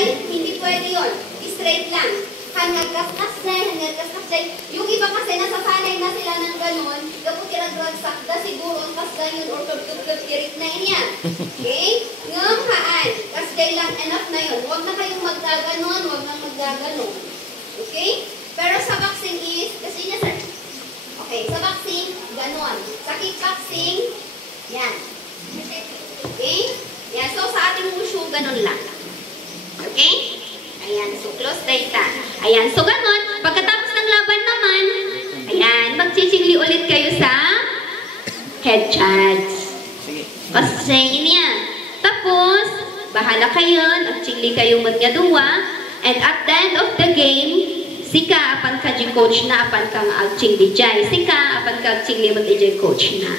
Jai, hindi pwede yun. Straight lang. Hanggang kaskas-jay. Yung iba kasi nasasanay na sila ng ganun, kapag iragragsak na siguro ang kasday yun or tirik na yan. Okay? Ngam haan. Kasday lang, enough na yun. Huwag na kayong magdaganon, huwag na magdaganon. Okay? Pero sa boxing is, kasi niya sir. Okay, sa boxing, ganon. Sa kickboxing, yan. Okay? Yan, so sa ating wushu, ganon lang. Okay? Ayan, so close data. Ayan, so ganon. Pagkatapos ng laban naman, ayan, magchichingli ulit kayo sa head charge. Kasi niya. Tapos, bahala kayo, nagchingli kayo magyaduwa, and at the end of the game, sika apan ka jing coach na, apan kang agchingli jay. Sika apan ka agchingli mag-ijay coach na.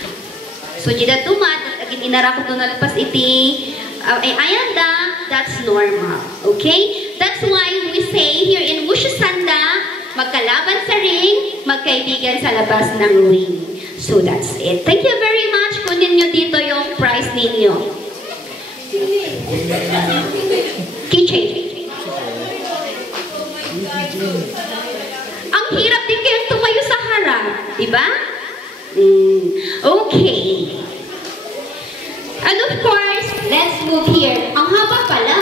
So, jida tumat, agit inarakot doon nalpas iti, ayan da, that's normal. Okay? That's why we say here in Wushu Sanda, magkalaban sa ring, magkaibigan sa labas ng ring. So that's it. Thank you very much. Kunin nyo dito yung prize ninyo. Keychain. Ang hirap din kayong tumayo sa harap. Diba? Okay. And of course, let's move here. Ang haba pala.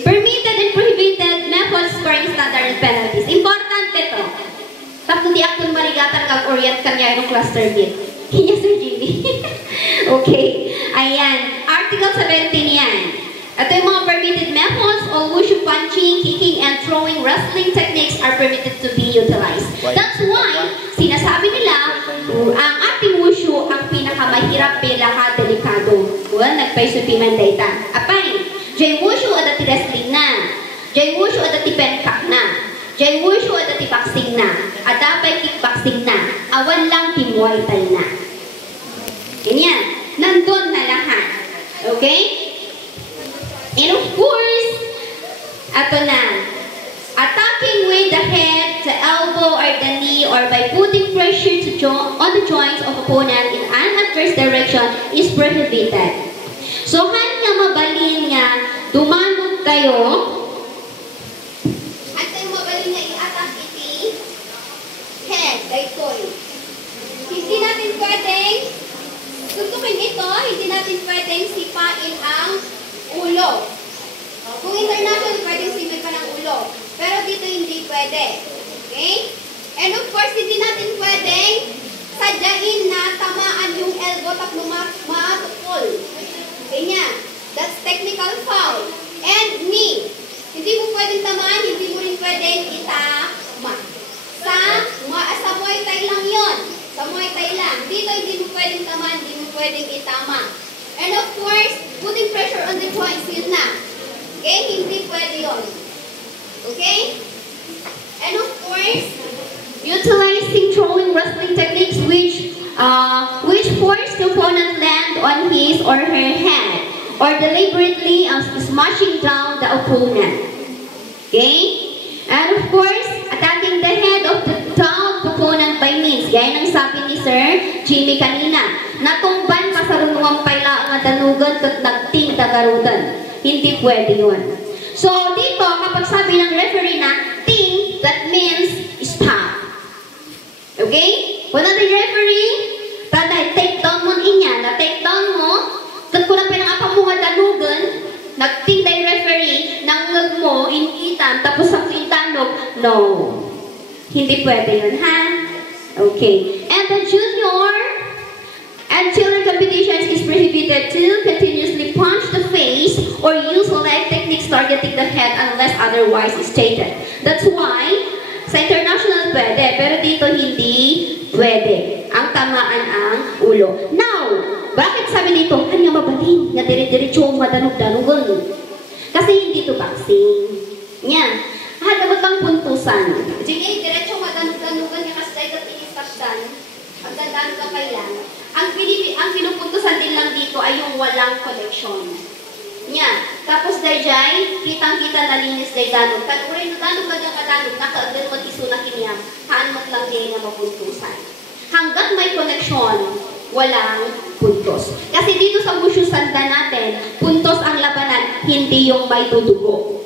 Permitted and prohibited methods, scoring standard and penalties. Importante to. Tapos di akong marigatan kag-orient kanya yung cluster bit. Kanya Sir Jimmy. Okay. Ayan. Article 17 yan. Ito yung mga permitted methods. All wushu punching, kicking, and throwing wrestling techniques are permitted to be utilized. That's why, sinasabi nila, ang ating wushu ang pinakamahirap pinaka-delikado. Well, nagpaisupiman data. Apay, Jay wushu ada ti wrestling na. Jay wushu ada ti penkak na. Jay wushu ada ti boxing na. Ada pa'y kickboxing na. Awan lang ti muay thai na. Ganyan. Nandun na lahat. Okay? And of course, ato na. Attacking with the head, the elbow, or the knee, or by putting pressure on the joints of opponent in an adverse direction is prohibited. So, nga mabalin nga, dumanod kayo. At yung mabalin nga i-attack iti head, daytoy. Hindi natin pwedeng, tutukin ito, hindi natin pwedeng sipain ang ulo. Kung international, pwedeng sipin pa ng ulo. Pero dito hindi pwede. Okay? And of course, hindi natin pwedeng sadyain na tamaan yung elbow tapos matukol. Ganyan. That's technical foul. And knee. Hindi mo pwedeng tamaan, hindi mo rin pwedeng itama. Sa Muay Thai lang yon. Sa Muay Thai lang. Dito hindi mo pwedeng tamaan, hindi mo pwedeng itama. And of course, putting pressure on the joints, yun na. Okay? Hindi pwede yon. Okay? And of course, utilizing throwing wrestling techniques which force the opponent land on his or her head or deliberately smashing down the opponent. Okay? And of course, attacking the head of the downed opponent by means, gaya ng sabi ni Sir Jimmy kanina, natumban pasarunungang paila ang danugan at nagting tagarudan. Hindi pwede yun. So, dito, kapag sabi ng referee na ting, that means stop. Okay? Kung na the referee, taday, take down mo inya, na-take down mo, tat ko na pinangapang mo nga danugan, nagting day referee, nangag mo, initan, tapos sa kintanog, no. Hindi pwede yun, ha? Okay. And the junior and children competitions is prohibited to continuously punch the face or use leg techniques targeting the head unless otherwise stated. That's why, sa international pwede, pero dito hindi pwede. Ang tamaan ang ulo. Now, bakit sabi dito, kanya mabaling, nga dire-diretso madanog-danugon? Kasi hindi to boxing. Yan. Hada magkang puntusan. Sige, diretso madanog-danugon nga kasi tayo tinistaksan. Ang dandanog ka kailan. Ang pinupuntusan din lang dito ay yung walang connection. Nya, tapos dayjay, kitang-kita nalinis day danog. Kanurin, danog ka dyan kadanog, nakaagad mag-iso na kiniyam, haan lang din na mapuntusan. Hanggat may connection, walang puntos. Kasi dito sa Wushu Sanda natin, puntos ang labanan, hindi yung may dudugo.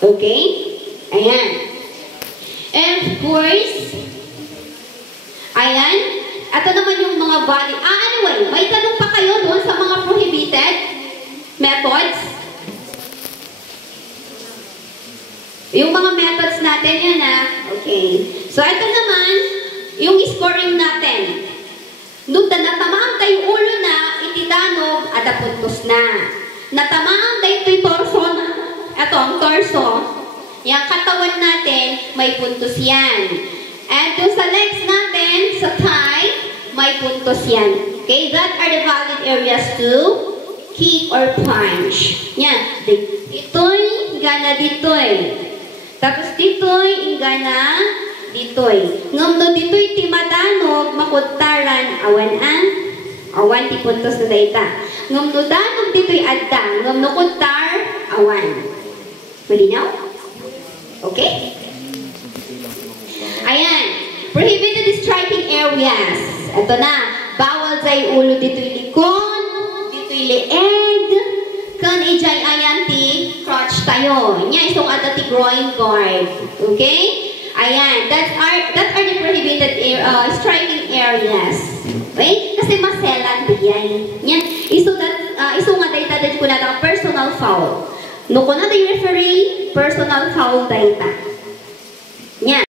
Okay? Ayan. And of course, ayan, ito naman yung mga valid. Anyway, may tanong pa kayo doon sa mga prohibited methods? Yung mga methods natin yan okay. So, ito naman, yung scoring natin. Nung natamaan tayo ulo na, itidanog, ada puntos na. Natamaan tayo ito'y torso na. Ito, ang torso. Yung katawan natin, may puntos yan. And doon sa legs natin, sa thigh, may puntos yan. Okay, that are the valid areas to kick or punch. Yan. Dito'y, gana dito'y. Tapos dito'y, ingana dito'y. Ngam dito'y timadanog, makuntaran, awan ti puntos na dayta. Ngam danog dito'y adda, ngam kuntar, awan. Malinaw? Okay? Ayan. Prohibited striking areas. Ito na. Bawal da'y ulo dito'y likod, dito'y leeg, kan ijay ayanti, crotch tayo. Nya isong ada ti groin guard. Okay? Ayan. That are the prohibited striking areas. Okay? Kasi maselan diyan. Yan. Iso nga dayta dito ko na personal foul. No ko na the referee, personal foul dayta. Yan.